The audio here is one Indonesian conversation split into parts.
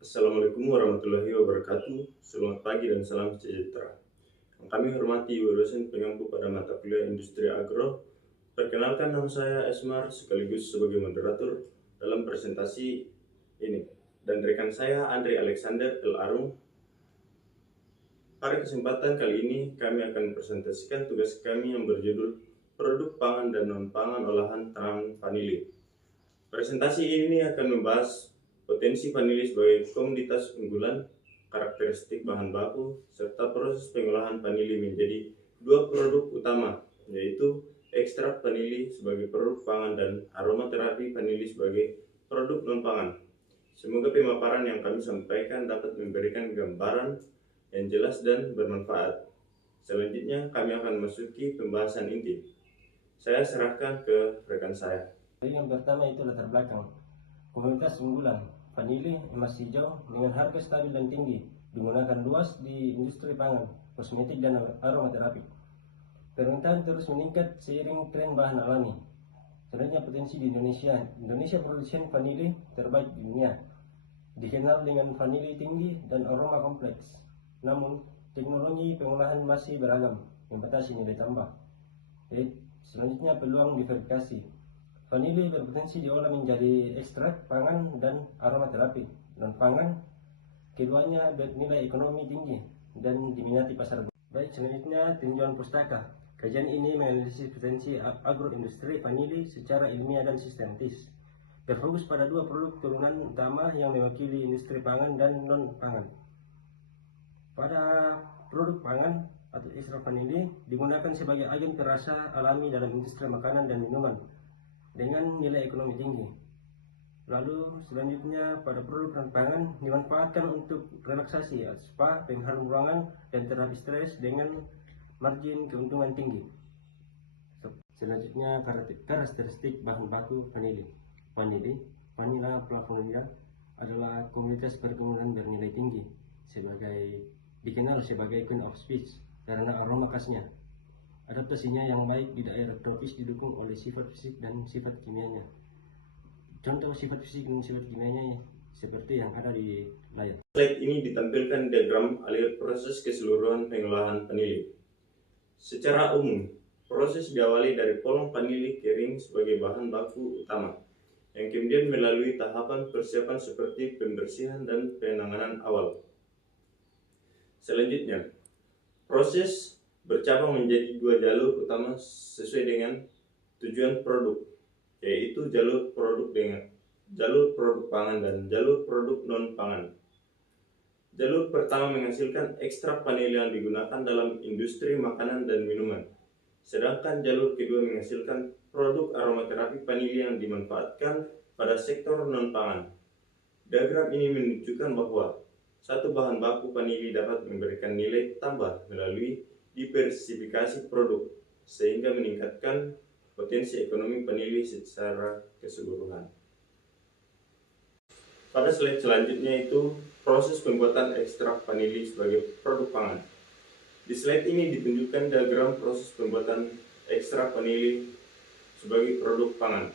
Assalamualaikum warahmatullahi wabarakatuh. Selamat pagi dan salam sejahtera. Yang kami hormati Ibu dosen pengampu pada mata kuliah Industri Agro. Perkenalkan, nama saya Esmar sekaligus sebagai moderator dalam presentasi ini. Dan rekan saya Andre Alexander El Arung. Pada kesempatan kali ini kami akan presentasikan tugas kami yang berjudul Produk Pangan dan Non-Pangan Olahan Tanaman Vanili. Presentasi ini akan membahas potensi vanili sebagai komoditas unggulan, karakteristik bahan baku, serta proses pengolahan vanili menjadi dua produk utama, yaitu ekstrak vanili sebagai produk pangan dan aromaterapi vanili sebagai produk non-pangan. Semoga pemaparan yang kami sampaikan dapat memberikan gambaran yang jelas dan bermanfaat. Selanjutnya kami akan memasuki pembahasan inti. Saya serahkan ke rekan saya. Yang pertama itu latar belakang. Komoditas unggulan, vanili emas hijau dengan harga stabil dan tinggi, digunakan luas di industri pangan, kosmetik dan aromaterapi. Permintaan terus meningkat seiring tren bahan alami. Selanjutnya potensi di Indonesia. Indonesia produsen vanili terbaik di dunia, dikenal dengan vanili tinggi dan aroma kompleks. Namun, teknologi pengolahan masih beragam, membatasi nilai tambah. Selanjutnya peluang diversifikasi. Vanili berpotensi diolah menjadi ekstrak pangan dan aromaterapi. Non-pangan, keduanya bernilai ekonomi tinggi dan diminati pasar. Baik, selanjutnya tinjauan pustaka. Kajian ini menganalisis potensi agroindustri vanili secara ilmiah dan sistematis. Berfokus pada dua produk turunan utama yang mewakili industri pangan dan non-pangan. Pada produk pangan atau ekstrak vanili digunakan sebagai agen perasa alami dalam industri makanan dan minuman dengan nilai ekonomi tinggi. Lalu selanjutnya pada produk non-pangan dimanfaatkan untuk relaksasi, spa, pengharum ruangan, dan terapi stres dengan margin keuntungan tinggi. Selanjutnya karakteristik bahan baku vanili. Vanilla flavonoida adalah komoditas perkebunan bernilai tinggi, dikenal sebagai queen of speech karena aroma khasnya. Adaptasinya yang baik di daerah tropis didukung oleh sifat fisik dan sifat kimianya. Contoh sifat fisik dan sifat kimianya seperti yang ada di layar. Slide ini ditampilkan diagram alur proses keseluruhan pengolahan vanili. Secara umum, proses diawali dari kolom vanili kering sebagai bahan baku utama, yang kemudian melalui tahapan persiapan seperti pembersihan dan penanganan awal. Selanjutnya, proses bercabang menjadi dua jalur utama sesuai dengan tujuan produk, yaitu jalur produk pangan dan jalur produk non pangan. Jalur pertama menghasilkan ekstrak vanili yang digunakan dalam industri makanan dan minuman, sedangkan jalur kedua menghasilkan produk aromaterapi vanili yang dimanfaatkan pada sektor non pangan. Diagram ini menunjukkan bahwa satu bahan baku vanili dapat memberikan nilai tambah melalui diversifikasi produk sehingga meningkatkan potensi ekonomi vanili secara keseluruhan. Pada slide selanjutnya itu proses pembuatan ekstrak vanili sebagai produk pangan. Di slide ini ditunjukkan diagram proses pembuatan ekstrak vanili sebagai produk pangan.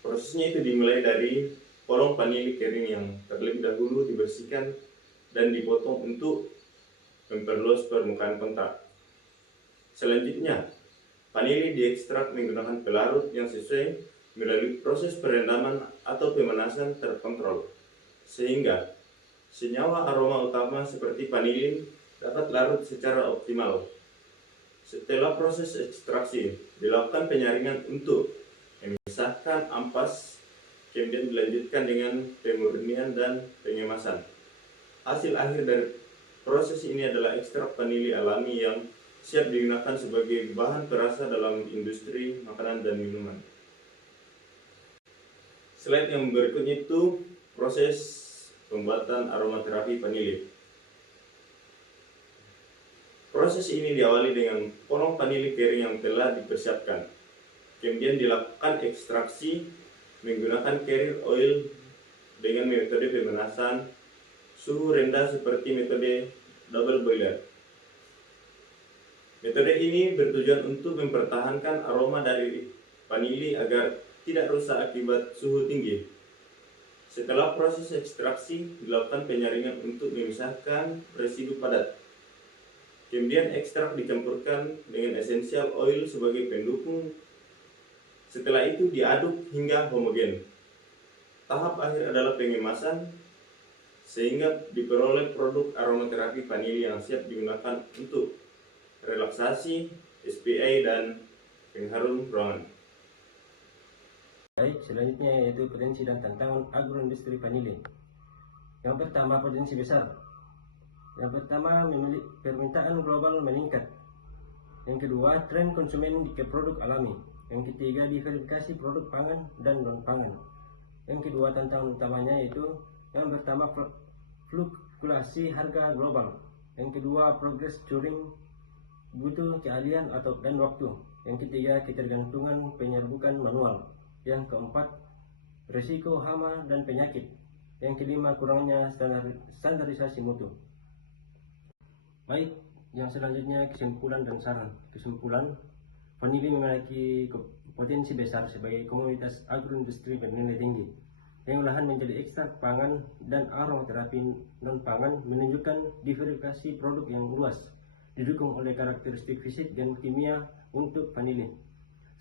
Prosesnya itu dimulai dari kolom vanili kering yang terlebih dahulu dibersihkan dan dipotong untuk memperluas permukaan kontak. Selanjutnya, vanili diekstrak menggunakan pelarut yang sesuai melalui proses perendaman atau pemanasan terkontrol, sehingga senyawa aroma utama seperti vanilin dapat larut secara optimal. Setelah proses ekstraksi, dilakukan penyaringan untuk memisahkan ampas, kemudian dilanjutkan dengan pemurnian dan pengemasan. Hasil akhir dari proses ini adalah ekstrak vanili alami yang siap digunakan sebagai bahan perasa dalam industri makanan dan minuman. Slide yang berikutnya itu proses pembuatan aromaterapi vanili. Proses ini diawali dengan kolom vanili kering yang telah dipersiapkan. Kemudian dilakukan ekstraksi menggunakan carrier oil dengan metode pemanasan suhu rendah seperti metode double boiler. Metode ini bertujuan untuk mempertahankan aroma dari vanili agar tidak rusak akibat suhu tinggi. Setelah proses ekstraksi, dilakukan penyaringan untuk memisahkan residu padat. Kemudian ekstrak dicampurkan dengan essential oil sebagai pendukung. Setelah itu diaduk hingga homogen. Tahap akhir adalah pengemasan, sehingga diperoleh produk aromaterapi vanili yang siap digunakan untuk relaksasi, SPA, dan pengharum ruangan. Baik, selanjutnya yaitu potensi dan tantangan agroindustri vanili. Yang pertama, potensi besar. Yang pertama, permintaan global meningkat. Yang kedua, tren konsumen ke produk alami. Yang ketiga, diversifikasi produk pangan dan non-pangan. Yang kedua, tantangan utamanya yaitu yang pertama, fluktuasi harga global. Yang kedua, progres curing butuh keahlian dan waktu. Yang ketiga, ketergantungan penyerbukan manual. Yang keempat, risiko hama dan penyakit. Yang kelima, kurangnya standarisasi mutu. Baik, yang selanjutnya kesimpulan dan saran. Kesimpulan, vanili memiliki potensi besar sebagai komoditas agroindustri bernilai tinggi. Pengolahan menjadi ekstrak pangan dan aromaterapi non-pangan menunjukkan diversifikasi produk yang luas, didukung oleh karakteristik fisik dan kimia untuk vanili.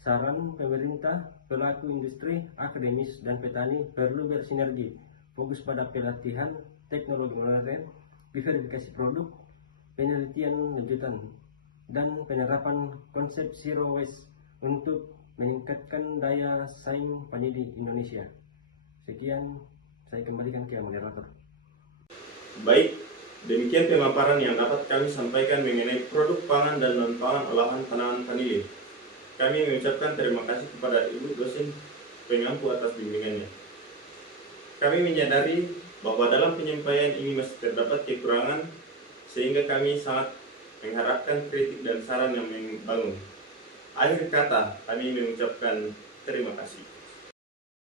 Saran pemerintah, pelaku industri, akademis, dan petani perlu bersinergi, fokus pada pelatihan, teknologi moneter, diversifikasi produk, penelitian lanjutan, dan penerapan konsep zero waste untuk meningkatkan daya saing vanili Indonesia. Sekian, saya kembalikan ke moderator. Baik, demikian pemaparan yang dapat kami sampaikan mengenai produk pangan dan non-pangan olahan tanaman vanili. Kami mengucapkan terima kasih kepada Ibu dosen pengampu atas bimbingannya. Kami menyadari bahwa dalam penyampaian ini masih terdapat kekurangan, sehingga kami sangat mengharapkan kritik dan saran yang membangun. Akhir kata, kami mengucapkan terima kasih.